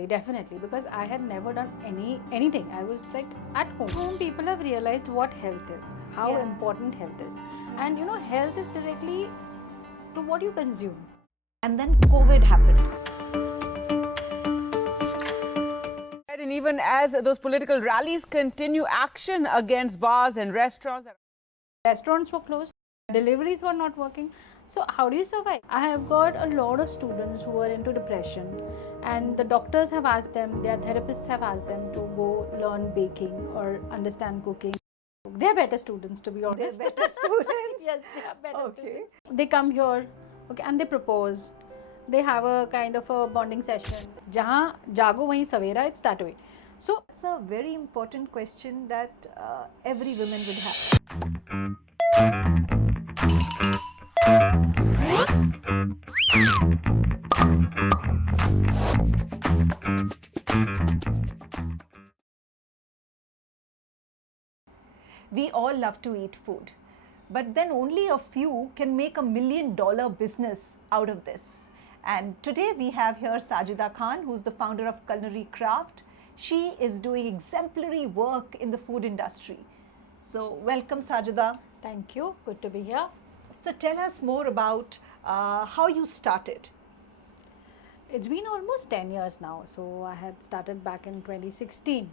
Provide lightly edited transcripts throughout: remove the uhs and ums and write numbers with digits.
initially, definitely, because I had never done anything. I was like at home. People have realized what health is, how important health is, and health is directly to what you consume. And then COVID happened. And even as those political rallies continue, action against bars and restaurants. Restaurants were closed, deliveries were not working. So how do you survive? I have got a lot of students who are into depression, and the doctors have asked them, their therapists have asked them to go learn baking or understand cooking. They are better students, to be honest. They're better students? Yes, they are better Okay. students. They come here, okay, and they propose. They have a kind of a bonding session. Jahan jago wahin savera, it's that way. So It's a very important question that every woman would have. We all love to eat food, but then only a few can make $1 million business out of this. And today we have here Sajida Khan, who's the founder of Culinary Craft. She is doing exemplary work in the food industry. So welcome, Sajida. thank you, good to be here. So tell us more about how you started. It's been almost 10 years now. So I had started back in 2016,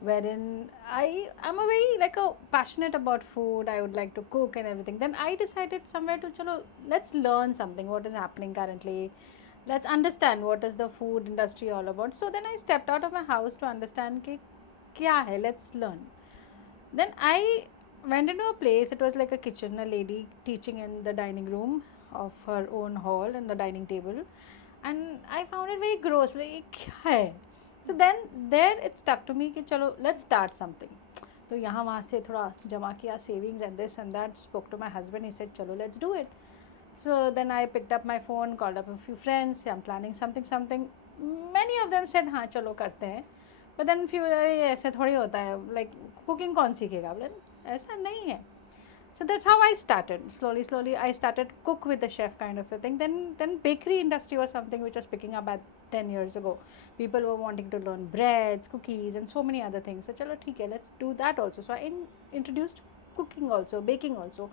wherein I am a very passionate about food. I would like to cook and everything. Then I decided somewhere to let's learn something, what is happening currently. Let's understand what is the food industry all about. So then I stepped out of my house to understand ki kya hai, let's learn. Then I went into a place, it was like a kitchen, a lady teaching in the dining room of her own hall and the dining table. And I found it very gross, like, kya hai? So then there it stuck to me कि चलो let's start something. तो यहाँ वहाँ से थोड़ा जमा किया savings and this and that. Spoke to my husband, he said चलो let's do it. So then I picked up my phone, called up a few friends. I'm planning something. Many of them said हाँ चलो करते हैं. But then few ऐसे थोड़ी होता है, like cooking कौन सीखेगा? ऐसा नहीं है. So that's how I started. Slowly I started cook with the chef kind of a thing. Then bakery industry was something which was picking up at 10 years ago. People were wanting to learn breads, cookies and so many other things. So chalo theek hai, let's do that also. So I introduced cooking also, baking also.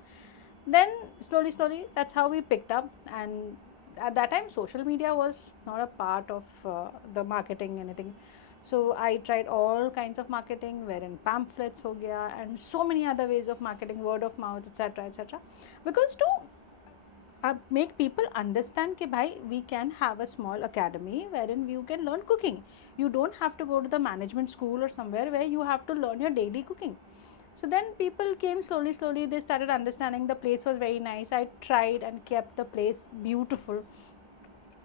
Then slowly that's how we picked up. And at that time social media was not a part of the marketing anything. So I tried all kinds of marketing, wherein pamphlets ho gaya and so many other ways of marketing, word of mouth, etc. Because to make people understand कि भाई we can have a small academy wherein you can learn cooking. You don't have to go to the management school or somewhere where you have to learn your daily cooking. So then people came slowly. They started understanding the place was very nice. I tried and kept the place beautiful,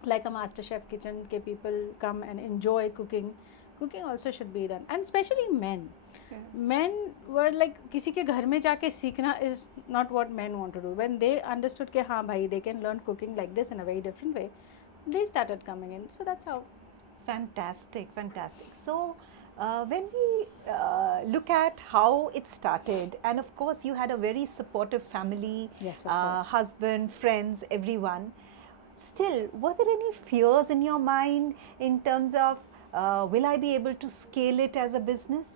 like a master chef kitchen. Ke people come and enjoy cooking. Cooking also should be done, and especially men. Yeah. Men were like किसी के घर में जाके सीखना is not what men want to do. When they understood कि हाँ भाई they can learn cooking like this in a very different way, they started coming in. So that's how. Fantastic. So when we look at how it started, and of course you had a very supportive family, Yes, of course. husband, friends, everyone. Still, were there any fears in your mind in terms of will I be able to scale it as a business?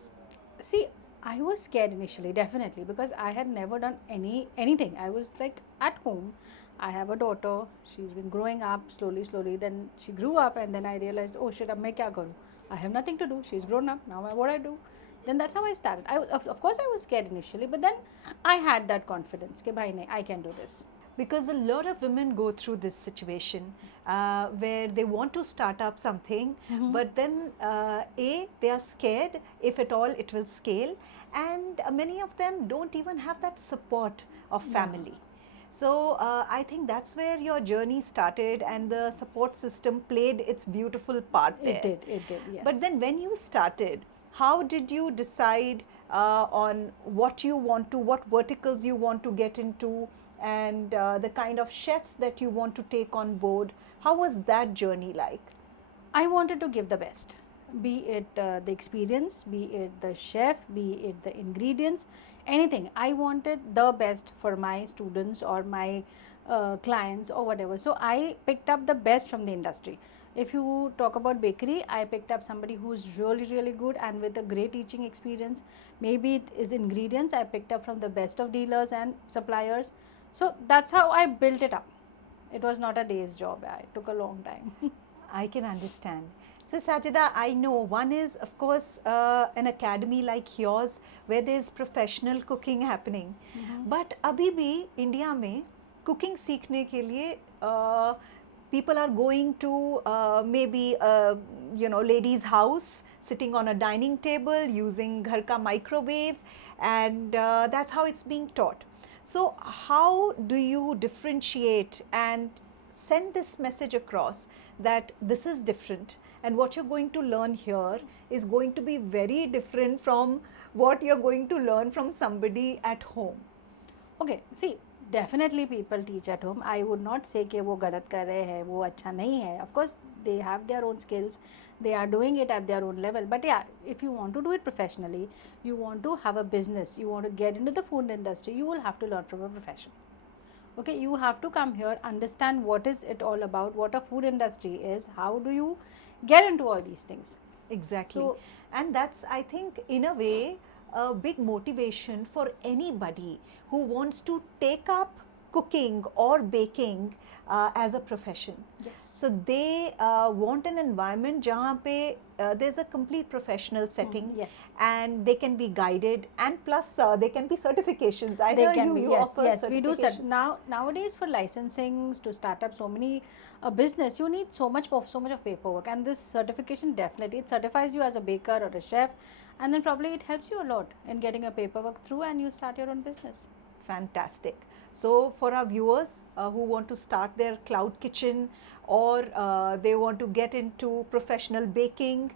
See, I was scared initially, definitely, because I had never done anything. I was like at home. I have a daughter. She's been growing up slowly. Then she grew up, and then I realized, oh shit, अब मैं क्या करूँ? I have nothing to do. She's grown up. Now what I do? Then that's how I started. Of course I was scared initially, but then I had that confidence कि भाई नहीं, I can do this. Because a lot of women go through this situation where they want to start up something, but then they are scared if at all it will scale, and many of them don't even have that support of family. So I think that's where your journey started, and the support system played its beautiful part there. It did, yes. But then when you started, how did you decide on what you want to, what verticals you want to get into, and the kind of chefs that you want to take on board? How was that journey like? I wanted to give the best, be it the experience, be it the chef, be it the ingredients, anything. I wanted the best for my students or my clients or whatever. So I picked up the best from the industry. If you talk about bakery, I picked up somebody who's really, really good and with a great teaching experience. Maybe it is ingredients I picked up from the best of dealers and suppliers. So that's how I built it up. It was not a day's job. It took a long time. I can understand. So Sajida, I know one is of course an academy like yours where there's professional cooking happening. But abhi bhi India mein cooking सीखने के लिए people are going to maybe lady's house, sitting on a dining table using ghar ka microwave, and that's how it's being taught. So how do you differentiate and send this message across that this is different and what you're going to learn here is going to be very different from what you're going to learn from somebody at home? Okay, see, definitely people teach at home. I would not say कि वो गलत कर रहे हैं, वो अच्छा नहीं है. Of course, they have their own skills. They are doing it at their own level. But yeah, if you want to do it professionally, you want to have a business, you want to get into the food industry, you will have to learn from a profession. Okay, you have to come here, understand what is it all about, what a food industry is, how do you get into all these things. Exactly. So, and that's, I think, in a way, a big motivation for anybody who wants to take up cooking or baking as a profession. yes. So they want an environment jahan pe there's a complete professional setting, yes. and they can be guided, and plus they can be certifications. I They hear can you, be, you yes, offer yes, we do. certifications. Nowadays for licensing to start up so many business, you need so much of paperwork, and this certification definitely it certifies you as a baker or a chef, and then probably it helps you a lot in getting a paperwork through, and you start your own business. Fantastic. So for our viewers who want to start their cloud kitchen, or they want to get into professional baking,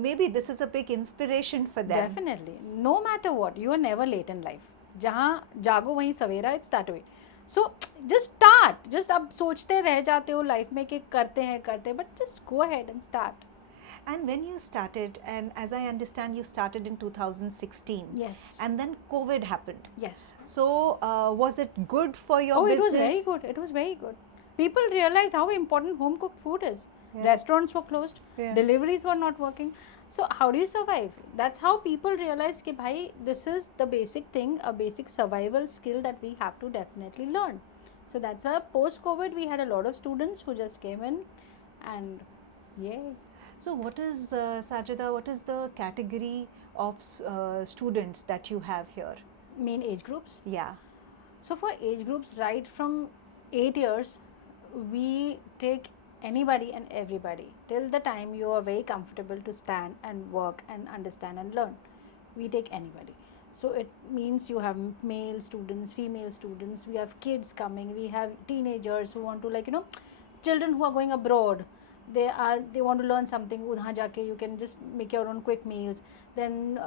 maybe this is a big inspiration for them. Definitely. No matter what, you are never late in life. जहाँ जागो वहीं सवेरा it start हुई. So just start. Just अब सोचते रह जाते हो life में कि करते हैं, but just go ahead and start. And when you started, and as I understand, you started in 2016. Yes. And then COVID happened. Yes. So was it good for your Oh, business? it was very good. It was very good. People realized how important home cooked food is. Yeah. Restaurants were closed. Yeah. Deliveries were not working. So how do you survive? That's how people realized कि भाई this is the basic thing, a basic survival skill that we have to definitely learn. So that's why post-COVID we had a lot of students who just came in, and yay. So what is, Sajida, what is the category of students that you have here? Main age groups. Yeah. So for age groups right from 8 years, we take anybody and everybody till the time you are very comfortable to stand and work and understand and learn. We take anybody. So it means you have male students, female students, we have kids coming, we have teenagers who want to children who are going abroad. They want to learn something. Udhan jaake you can just make your own quick meals. Then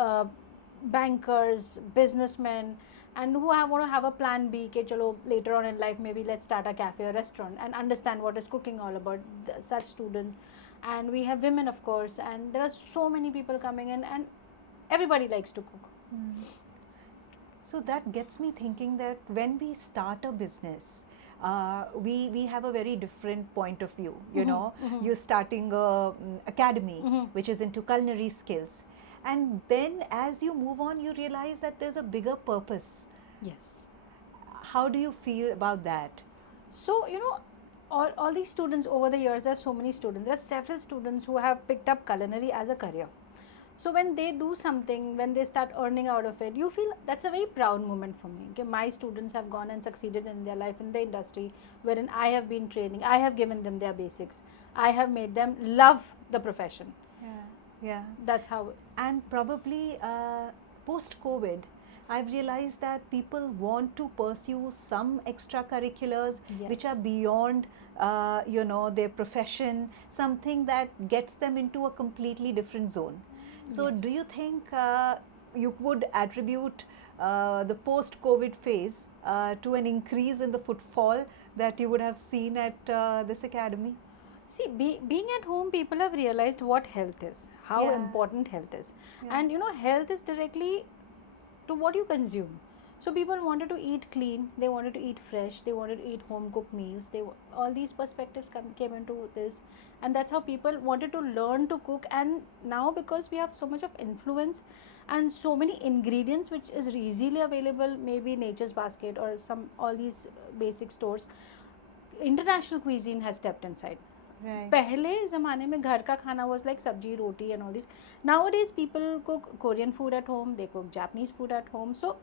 bankers, businessmen, and who want to have a plan B. Ke chalo later on in life maybe let's start a cafe or restaurant and understand what is cooking all about. Such students, and we have women of course, and there are so many people coming in, and everybody likes to cook. So that gets me thinking that when we start a business, we have a very different point of view. You know, you're starting a academy which is into culinary skills, and then as you move on, you realize that there's a bigger purpose. Yes. How do you feel about that? So all these students over the years, there are so many students. There are several students who have picked up culinary as a career. So when they do something, when they start earning out of it, you feel that's a very proud moment for me. Okay, my students have gone and succeeded in their life in the industry wherein I have been training, I have given them their basics, I have made them love the profession. Yeah. That's how. And probably post-COVID, I've realized that people want to pursue some extracurriculars which are beyond their profession, something that gets them into a completely different zone. So do you think you would attribute the post-COVID phase to an increase in the footfall that you would have seen at this academy? See, being at home, people have realized what health is, how important health is. And health is directly to what you consume. So people wanted to eat clean, they wanted to eat fresh, they wanted to eat home cooked meals. All these perspectives came into this, and that's how people wanted to learn to cook. And now, because we have so much of influence and so many ingredients which is easily available, maybe Nature's Basket or all these basic stores, international cuisine has stepped inside. Right. पहले ज़माने में घर का खाना was like sabji, roti and all this. Nowadays people cook Korean food at home, they cook Japanese food at home. So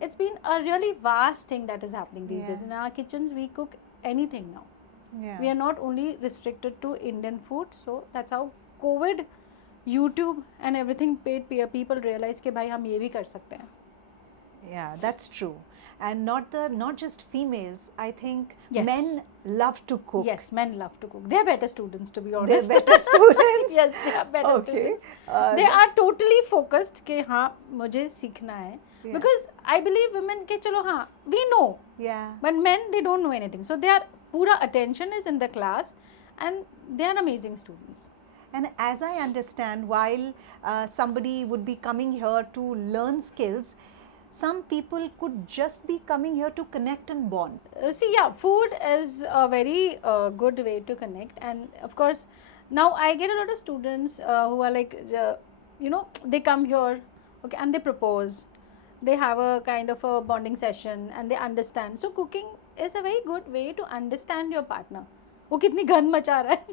it's been a really vast thing that is happening these days. In our kitchens we cook anything now. Yeah. We are not only restricted to Indian food. So that's how COVID, YouTube and everything made people realize कि भाई हम ये भी कर सकते हैं. Yeah, that's true. And not just females. I think Yes. men love to cook. Yes, men love to cook. They are better students, to be honest. They're better students. Yes, they are better students. They are totally focused कि हाँ मुझे सीखना है. Yeah. Because I believe women के चलो हाँ we know, Yeah. but men they don't know anything. So their पूरा attention is in the class, and they are amazing students. And as I understand, while somebody would be coming here to learn skills, some people could just be coming here to connect and bond. See, yeah, food is a very good way to connect, and of course, now I get a lot of students who are like, they come here, okay, and they propose. They have a kind of a bonding session, and they understand. So cooking is a very good way to understand your partner. वो कितनी गंद मचा रहा है.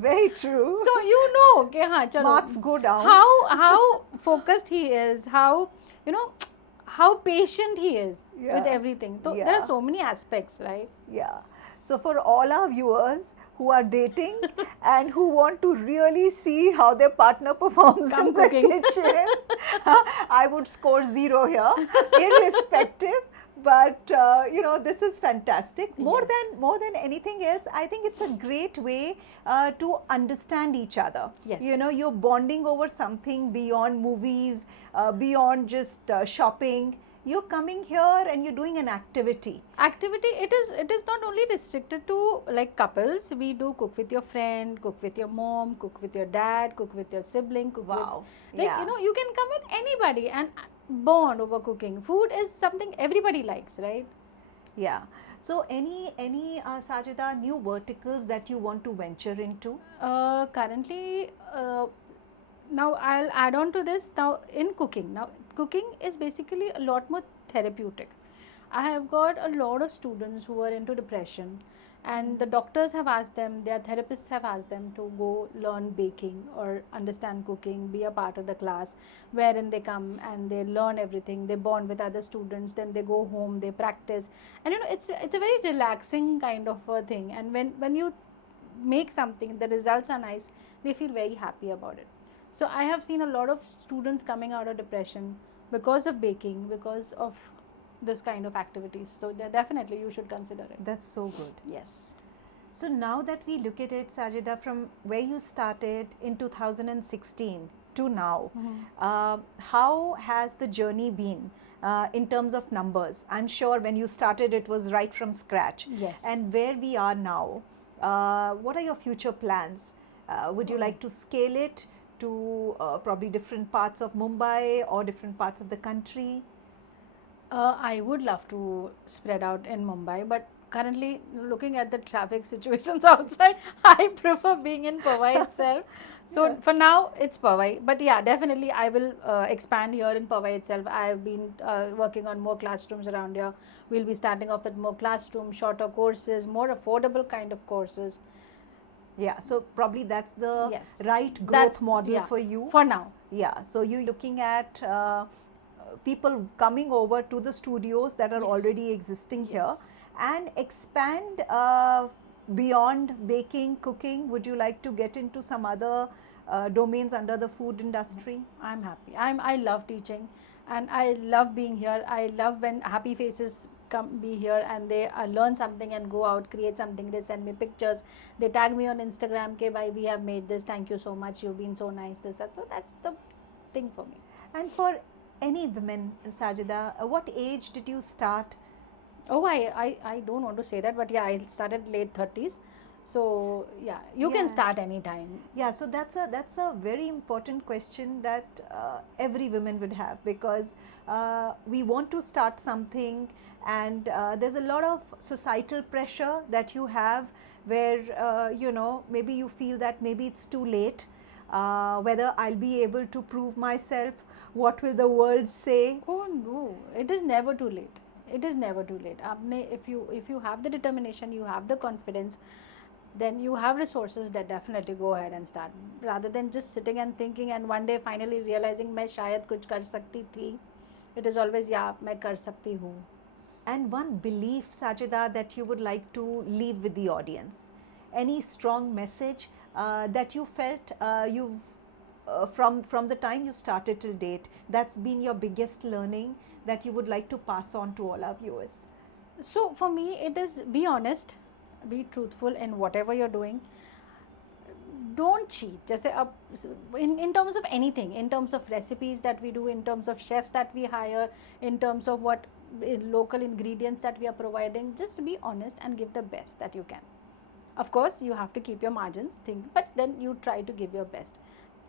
Very true. So you know कि हाँ चलो Marks go down. how focused he is, how how patient he is with everything. So there are so many aspects, right? Yeah. So for all our viewers who are dating and who want to really see how their partner performs in the kitchen, I would score 0 here, irrespective. But this is fantastic. More than anything else, I think it's a great way to understand each other. Yes. You're bonding over something beyond movies, beyond just shopping. You're coming here and you're doing an activity. It is not only restricted to like couples. We do cook with your friend, cook with your mom, cook with your dad, cook with your sibling. Cook Wow. With, you can come with anybody and bond over cooking. Food is something everybody likes, right? Yeah. So any Sajida, new verticals that you want to venture into? Currently, now I'll add on to this. Now in cooking, cooking is basically a lot more therapeutic. I have got a lot of students who are into depression, and the doctors have asked them, their therapists have asked them to go learn baking or understand cooking, be a part of the class, wherein they come and they learn everything, they bond with other students, then they go home, they practice, and it's a very relaxing kind of a thing. And when you make something, the results are nice, they feel very happy about it. So I have seen a lot of students coming out of depression because of baking, because of this kind of activities. So definitely you should consider it. That's so good. Yes. So now that we look at it, Sajida, from where you started in 2016 to now, how has the journey been in terms of numbers? I'm sure when you started it was right from scratch. Yes. And where we are now, what are your future plans? Would you like to scale it to probably different parts of Mumbai or different parts of the country? I would love to spread out in Mumbai, but currently looking at the traffic situations outside, I prefer being in Powai itself. So for now it's Powai, but yeah, definitely I will expand here in Powai itself. I have been working on more classrooms around here. We'll be starting off with more classrooms, shorter courses, more affordable kind of courses. Yeah, so probably that's the right growth That's model for you. For now. Yeah, so you're looking at people coming over to the studios that are already existing here and expand beyond baking, cooking. Would you like to get into some other domains under the food industry? I'm happy. I love teaching and I love being here. I love when happy faces be here and they learn something and go out, create something. They send me pictures, they tag me on Instagram, ke bhai we have made this, thank you so much, you've been so nice, this, that. So that's the thing for me. And for any women, Sajida, what age did you start? Oh, I don't want to say that, but yeah, I started late 30s. So yeah, you can start anytime. Yeah, so that's a very important question that every woman would have, because we want to start something, and there's a lot of societal pressure that you have, where maybe you feel that maybe it's too late, whether I'll be able to prove myself, what will the world say. Oh no, it is never too late. It is never too late. If you have the determination, you have the confidence, then you have resources, that definitely go ahead and start, rather than just sitting and thinking and one day finally realizing मैं शायद कुछ कर सकती थी. It is always yeah, मैं कर सकती हूँ. And one belief, Sajida, that you would like to leave with the audience. Any strong message that you felt from the time you started till date, that's been your biggest learning that you would like to pass on to all our viewers? So for me, it is be honest, be truthful in whatever you're doing. Don't cheat. Just in terms of anything, in terms of recipes that we do, in terms of chefs that we hire, in terms of what local ingredients that we are providing, just be honest and give the best that you can. Of course, you have to keep your margins, but then you try to give your best.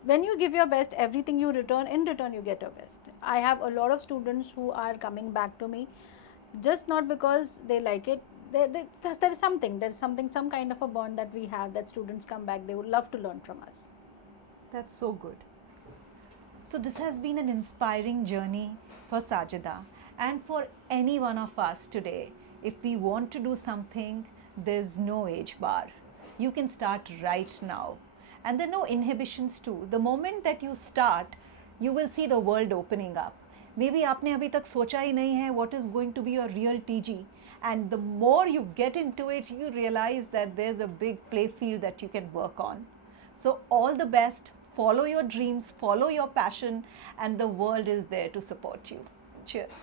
When you give your best, everything you return, in return you get your best. I have a lot of students who are coming back to me, just not because they like it. There's something, some kind of a bond that we have, that students come back, they would love to learn from us. That's so good. So this has been an inspiring journey for Sajida, and for any one of us today. If we want to do something, there's no age bar. You can start right now, and there are no inhibitions too. The moment that you start, you will see the world opening up. Maybe आपने अभी तक सोचा ही नहीं है what is going to be your real TG, and the more you get into it, you realize that there's a big play field that you can work on. So all the best, follow your dreams, follow your passion, and the world is there to support you. Cheers.